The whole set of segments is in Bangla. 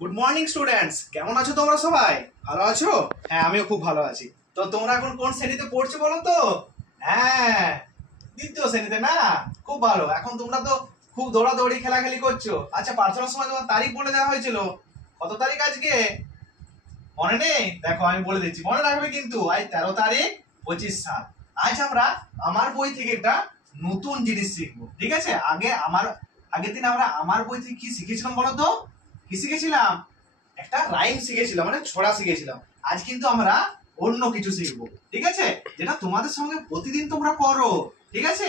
গুড মর্নিং স্টুডেন্টস, কেমন আছো তোমরা? সবাই ভালো আছো? হ্যাঁ, আমিও খুব ভালো আছি। তো তোমরা এখন কোন শ্রেণীতে পড়ছো বলো তো? হ্যাঁ, দ্বিতীয় শ্রেণীতে না? খুব ভালো। এখন তোমরা তো খুব দৌড়াদৌড়ি খেলাখেলি করছো। আচ্ছা, প্রার্থনার সময় তোমার তারিখ বলে দেওয়া হয়েছিল, কত তারিখ আজকে মনে নেই? দেখো আমি বলে দিচ্ছি, মনে রাখবে কিন্তু। আজ 13 তারিখ 25 সাল। আজ আমরা আমার বই থেকে একটা নতুন জিনিস শিখবো, ঠিক আছে? আগের দিন আমরা আমার বই থেকে কি শিখেছিলাম বলো তো? কি শিখেছিলাম? একটা রাইম শিখেছিলাম, মানে ছড়া শিখেছিলাম। আজ কিন্তু আমরা অন্য কিছু শিখবো, ঠিক আছে? যেটা তোমাদের সঙ্গে প্রতিদিন তোমরা করো, ঠিক আছে?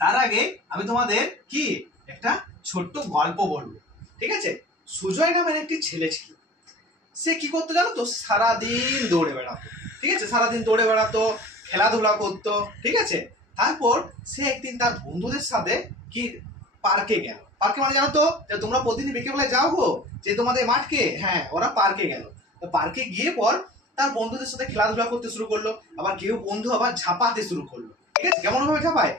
তার আগে আমি তোমাদের কি একটা ছোট্ট গল্প বলবো, ঠিক আছে? সুজয় নামের একটি ছেলে ছিল। সে কি করতো জানো তো? সারাদিন দৌড়ে বেড়াতো, ঠিক আছে? সারাদিন দৌড়ে বেড়াতো, খেলাধুলা করতো, ঠিক আছে? তারপর সে একদিন তার বন্ধুদের সাথে কি পার্কে গেল। পার্কে মানে জানো তো, যে তোমরা প্রতিদিন বিকেলবেলায় যাও গো যে তোমাদের মাঠকে, হ্যাঁ ওরা পার্কে গেল। তো পার্কে গিয়ে পর তার বন্ধুদের সাথে খেলাধুলা করতে শুরু করলো। আবার কেউ বন্ধু আবার ঝাঁপাতে শুরু করলো, ঠিক আছে? কেমন ভাবে ঝাঁপায়?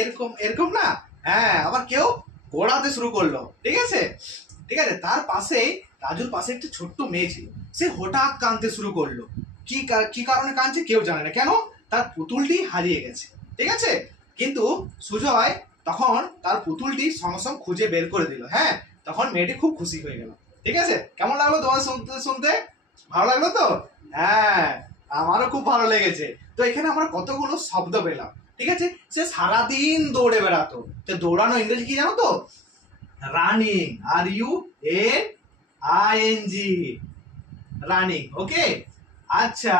এরকম এরকম না? হ্যাঁ, আবার কেউ গোড়াতে শুরু করলো, ঠিক আছে? ঠিক আছে, তার পাশেই রাজুর পাশে একটা ছোট্ট মেয়ে ছিল। সে হঠাৎ কাঁদতে শুরু করলো। কি কারণে কাঁদছে কেউ জানে না। কেন? তার পুতুলটি হারিয়ে গেছে, ঠিক আছে? কিন্তু সুজয় তখন তার পুতুলটি সঙ্গে সঙ্গে খুঁজে বের করে দিল। হ্যাঁ, তখন মেয়েটি খুব খুশি হয়ে গেল, ঠিক আছে? কেমন লাগলো তোমার শুনতে শুনতে? ভালো লাগলো তো? হ্যাঁ, আমারও খুব ভালো লেগেছে। তো এখানে আমরা কতগুলো শব্দ পেলাম, ঠিক আছে? সে সারাদিন দৌড়ে বেড়াতো। তো দৌড়ানো ইংরেজি কি জানো তো? Running, RUNING, running. ওকে, আচ্ছা।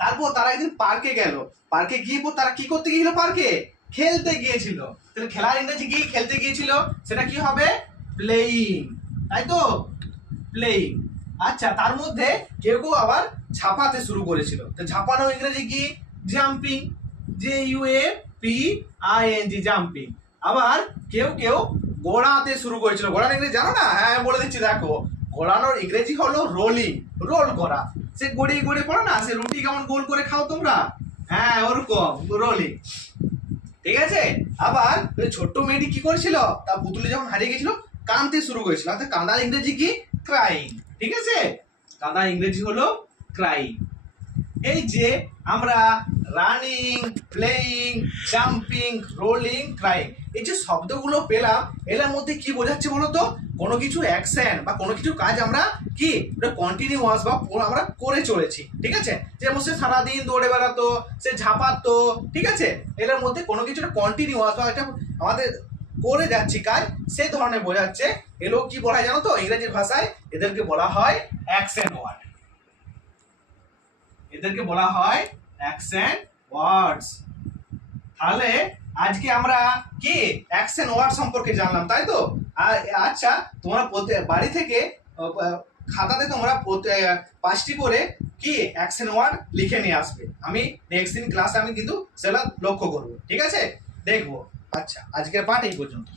তারপর তারা একদিন পার্কে গেল। পার্কে গিয়ে তারা কি করতে গিয়েছিল? পার্কে খেলতে গিয়েছিল। তাহলে খেলার ইংরেজি কি? খেলতে গিয়েছিল, সেটা কি হবে? প্লেয়িং, তাই তো? প্লেয়িং। আচ্ছা, তার মধ্যে কেউ কেউ আবার ঝাঁপাতে শুরু করেছিল। তো ঝাঁপানো ইংরেজি কি? Jumping, JUMPING, jumping. আবার কেউ কেউ গোড়াতে শুরু করেছিল। গোড়ার ইংরেজি জানো না? হ্যাঁ, বলে দিচ্ছি, দেখো। গোড়ানোর ইংরেজি হলো রোলিং, রোল করা। সে গড়িয়ে গড়িয়ে পড়ো না, সে রুটি কেমন গোল করে খাও তোমরা? হ্যাঁ, ওরকম রোলিং, ঠিক আছে? আবার ছোট্ট মেয়েটি কি করেছিল? তার পুতুলি যখন হারিয়ে গেছিল, কাঁদতে শুরু করেছিল। অর্থাৎ কাঁদার ইংরেজি কি? ক্রাইং, ঠিক আছে? কাঁদার ইংরেজি হলো ক্রাইং। এই যে আমরা running, playing, jumping, rolling, crying, এই যে শব্দগুলো পেলাম, এর মধ্যে কি বোঝাচ্ছে বলতো? কোনো কিছু অ্যাকশন বা কোনো কিছু কাজ আমরা কি কন্টিনিউয়াস বা আমরা করে চলেছি, ঠিক আছে? যেমন সে সারাদিন দৌড়ে বেড়াতো, সে ঝাঁপাতো, ঠিক আছে? এর মধ্যে কোনো কিছু কন্টিনিউয়াস বা এটা আমাদের করে যাচ্ছি কাজ, সেই ধরনের বোঝাচ্ছে। এগুলো কি বলা হয় জানো তো? ইংরেজির ভাষায় এদেরকে বলা হয় অ্যাকশন ওয়ার্ড। এদেরকে বলা হয় অ্যাকশন ওয়ার্ডস। তাহলে আজকে আমরা কি অ্যাকশন ওয়ার্ড সম্পর্কে জানলাম, তাই তো? আর আচ্ছা, তোমরা বাড়ি থেকে খাতাতে তোমরা 5টি করে কি অ্যাকশন ওয়ার্ড লিখে নিয়ে আসবে। আমি নেক্সট দিন ক্লাসে আমি কিন্তু সেটা লক্ষ্য করবো, ঠিক আছে? দেখবো। আচ্ছা, আজকের পাঠ এই পর্যন্ত।